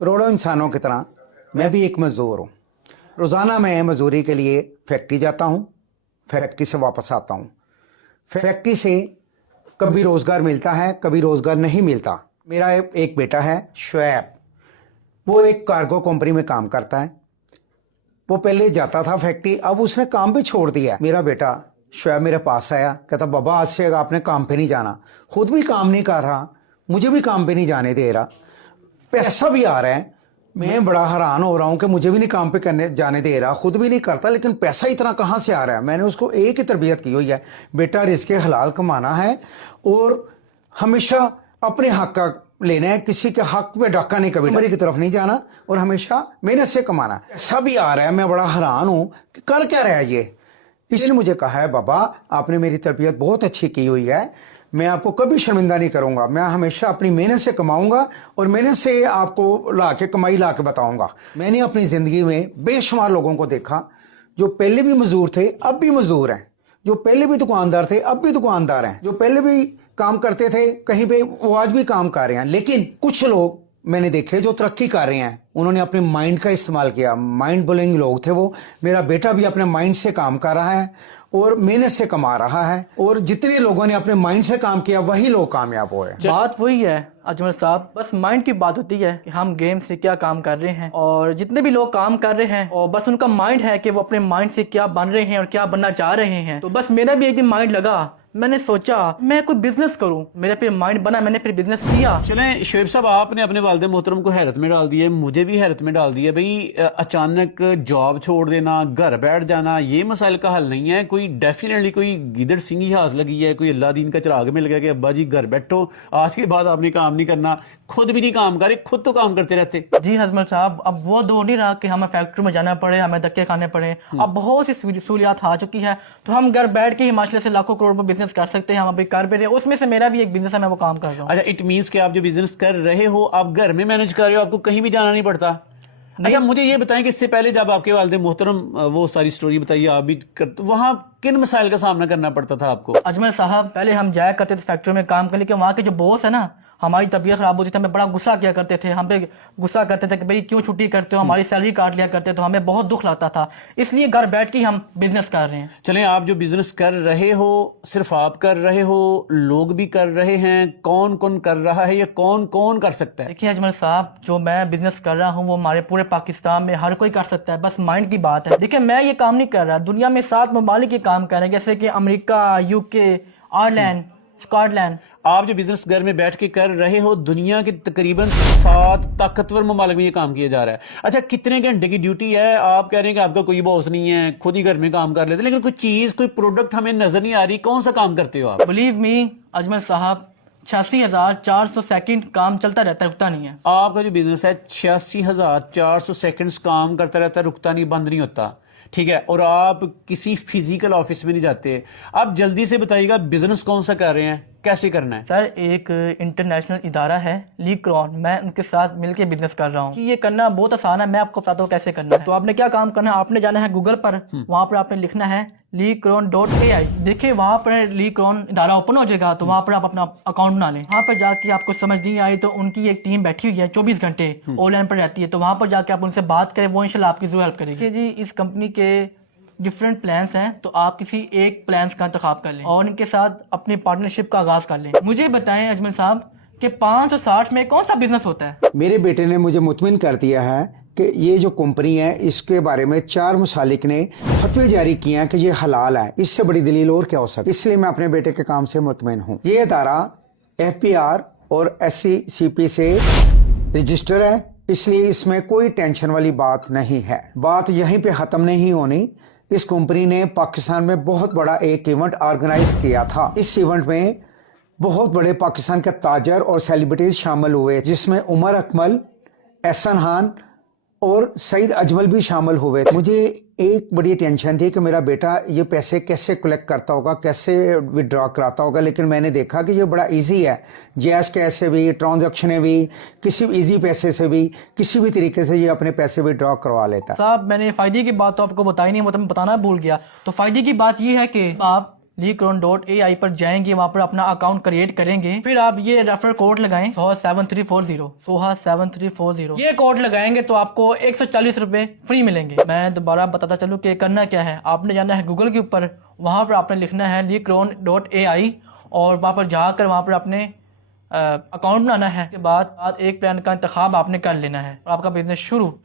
करोड़ों इंसानों की तरह मैं भी एक मज़दूर हूँ। रोज़ाना मैं मज़दूरी के लिए फैक्ट्री जाता हूँ, फैक्ट्री से वापस आता हूँ। फैक्ट्री से कभी रोज़गार मिलता है, कभी रोज़गार नहीं मिलता। मेरा एक बेटा है शुएब, वो एक कार्गो कंपनी में काम करता है। वो पहले जाता था फैक्ट्री, अब उसने काम भी छोड़ दिया है। मेरा बेटा शुएब मेरे पास आया, कहता बाबा आज से आपने काम पे नहीं जाना। खुद भी काम नहीं कर रहा, मुझे भी काम पे नहीं जाने दे रहा, पैसा भी आ रहा है। मैं बड़ा हैरान हो रहा हूँ कि मुझे भी नहीं काम पे करने जाने दे रहा, खुद भी नहीं करता, लेकिन पैसा इतना कहाँ से आ रहा है। मैंने उसको एक ही तरबियत की हुई है, बेटा रिज़्क़ हलाल कमाना है और हमेशा अपने हक का लेना है, किसी के हक पे डाका नहीं, कभी मेरी की तरफ नहीं जाना और हमेशा मेहनत से कमाना। पैसा भी आ रहा है, मैं बड़ा हैरान हूँ कि कर क्या रहा है ये। इसने मुझे कहा है बाबा आपने मेरी तरबियत बहुत अच्छी की हुई है, मैं आपको कभी शर्मिंदा नहीं करूंगा, मैं हमेशा अपनी मेहनत से कमाऊंगा और मेहनत से आपको कमाई ला के बताऊंगा। मैंने अपनी ज़िंदगी में बेशुमार लोगों को देखा जो पहले भी मजदूर थे अब भी मजदूर हैं, जो पहले भी दुकानदार थे अब भी दुकानदार हैं, जो पहले भी काम करते थे कहीं पे वो आज भी काम कर रहे हैं। लेकिन कुछ लोग मैंने देखे जो तरक्की कर रहे हैं, उन्होंने अपने माइंड का इस्तेमाल किया। माइंड ब्लोइंग लोग थे वो। मेरा बेटा भी अपने माइंड से काम कर रहा है और मेहनत से कमा रहा है, और जितने लोगों ने अपने माइंड से काम किया वही लोग कामयाब हुए। बात वही है अजमल साहब, बस माइंड की बात होती है कि हम गेम से क्या काम कर रहे हैं, और जितने भी लोग काम कर रहे हैं और बस उनका माइंड है कि वो अपने माइंड से क्या बन रहे हैं और क्या बनना चाह रहे हैं। तो बस मेरा भी एक दिन माइंड लगा, मैंने सोचा मैं कोई बिजनेस करूं, मेरे पे माइंड बना, मैंने फिर बिजनेस किया। चलें शुएब साहब, आपने अपने वालिद मोहतरम को हैरत में डाल दिया, मुझे भी हैरत में डाल दिया। भाई अचानक जॉब छोड़ देना, घर बैठ जाना, ये मसाइल का हल नहीं है। कोई डेफिनेटली कोई गिदड़ सिंह ही हाथ लगी है, कोई अल्लाह दीन का चिराग मिल गया कि अब्बा जी घर बैठो, आज के बाद आपने काम नहीं करना। खुद भी नहीं काम करे, खुद तो काम करते रहते। जी अजमल साहब, अब वो दौर नहीं रहा कि हमें फैक्ट्री में जाना पड़े, हमें धक्के खाने पड़े। अब बहुत सी सहूलियात आ चुकी है, तो हम घर बैठ के ही माशाल्लाह से लाखों करोड़ में बिजनेस कर सकते हैं। हम अभी कर भी रहे हैं, उसमें से मेरा भी एक बिजनेस है, मैं वो काम कर रहा हूँ। अच्छा, इट मीन्स कि आप जो बिजनेस कर रहे हो आप घर में मैनेज कर रहे हो, आपको कहीं भी जाना नहीं पड़ता। अच्छा, मुझे ये बताएं कि इससे पहले जब आपके वालिद मोहतरम, वो सारी स्टोरी बताइए आप भी कर, तो वहाँ किन मसाइल का सामना करना पड़ता था आपको? अजमल साहब, पहले हम जाया करते थे फैक्ट्री में काम करने के, वहाँ के जो बॉस है ना, हमारी तबीयत खराब होती थी, हमें बड़ा गुस्सा किया करते थे, हम पे गुस्सा करते थे कि भाई क्यों छुट्टी करते हो, हमारी सैलरी काट लिया करते, तो हमें बहुत दुख लगता था। इसलिए घर बैठ के हम बिजनेस कर रहे हैं। चलें, आप जो बिजनेस कर रहे हो सिर्फ आप कर रहे हो, लोग भी कर रहे हैं, कौन कौन कर रहा है, या कौन कौन कर सकता है? देखिए अजमल साहब, जो मैं बिजनेस कर रहा हूँ वो हमारे पूरे पाकिस्तान में हर कोई कर सकता है, बस माइंड की बात है। देखिए मैं ये काम नहीं कर रहा, दुनिया में 7 ममालिक ये काम कर रहे हैं, जैसे कि अमेरिका, यूके, आयरलैंड, स्कॉटलैंड। आप जो बिजनेस घर में बैठ के कर रहे हो, दुनिया के तकरीबन 7 ताकतवर ममालिक में ये काम किया जा रहा है। अच्छा, कितने घंटे की ड्यूटी है? आप कह रहे हैं कि आपका कोई बॉस नहीं है, खुद ही घर में काम कर लेते, लेकिन कोई चीज, कोई प्रोडक्ट हमें नजर नहीं आ रही। कौन सा काम करते हो आप? बिलीव मी अजमल साहब, 86,400 सेकंड काम चलता रहता है, रुकता नहीं है। आपका जो बिजनेस है 86,400 सेकंड्स काम करता रहता है, रुकता नहीं, बंद नहीं होता, ठीक है? और आप किसी फिजिकल ऑफिस में नहीं जाते। आप जल्दी से बताइएगा बिजनेस कौन सा कर रहे हैं, कैसे करना है? सर, एक इंटरनेशनल इदारा है लीक्रॉन, मैं उनके साथ मिलके बिजनेस कर रहा हूँ। ये करना बहुत आसान है, मैं आपको बताता हूँ कैसे करना है। तो आपने क्या काम करना है, आपने जाना है गूगल पर, वहाँ पर आपने लिखना है लीक्रॉन.ai। देखिए वहाँ पर लीक्रॉन इदारा ओपन हो जाएगा, तो वहाँ पर आप अपना अकाउंट बना लें। वहाँ पर जाके आपको समझ नहीं आई तो उनकी एक टीम बैठी हुई है 24 घंटे ऑनलाइन पर रहती है, तो वहाँ पर जाके आप उनसे बात करें, वो इंशाल्लाह आपकी जरूर हेल्प करेगी। जी, इस कंपनी के डिफरेंट प्लान्स हैं, तो आप किसी एक प्लान्स का इंतखाब कर लें और इनके साथ अपनी पार्टनरशिप का आगाज कर लें। मुझे बताएं अजमल साहब कि 560 में कौन सा बिजनेस होता है? मेरे बेटे ने मुझे मुतमिन कर दिया है कि ये जो कंपनी है इसके बारे में 4 मुसालिक ने फतवे जारी किए हैं कि ये हलाल है, इससे बड़ी दलील और क्या हो सकती है। इसलिए मैं अपने बेटे के काम से मुतमिन हूँ। ये अदारा FPR और SCCP से रजिस्टर है, इसलिए इसमें कोई टेंशन वाली बात नहीं है। बात यहीं पे ख़त्म नहीं होनी। इस कंपनी ने पाकिस्तान में बहुत बड़ा एक इवेंट ऑर्गेनाइज किया था। इस इवेंट में बहुत बड़े पाकिस्तान के ताजर और सेलिब्रिटीज शामिल हुए, जिसमें उमर अकमल, एहसन खान और सईद अजमल भी शामिल हुए। मुझे एक बड़ी टेंशन थी कि मेरा बेटा ये पैसे कैसे कलेक्ट करता होगा, कैसे विड्रॉ कराता होगा, लेकिन मैंने देखा कि ये बड़ा इजी है। जैश कैश से भी, ट्रांजैक्शन भी, किसी इजी पैसे से भी, किसी भी तरीके से ये अपने पैसे विड्रॉ करवा लेता है। साहब, मैंने फायदे की बात तो आपको बताई नहीं, वो तो मैं बताना भूल गया। तो फायदे की बात ये है कि आप leakron.ai پر جائیں گے, وہاں پر اپنا اکاؤنٹ کریٹ کریں گے, پھر آپ یہ ریفرل کوڈ لگائیں SOHA7340 یہ کوڈ لگائیں گے تو آپ کو 140 روپے فری ملیں گے. میں دوبارہ بتاتا چلوں کہ کرنا کیا ہے. آپ نے جانا ہے گوگل کے اوپر, وہاں پر آپ نے لکھنا ہے leakron.ai اور وہاں پر جا کر وہاں پر اپنے اکاؤنٹ بنانا ہے. اس کے بعد ایک پلان کا انتخاب آپ نے کر لینا ہے اور آپ کا بزنس شروع.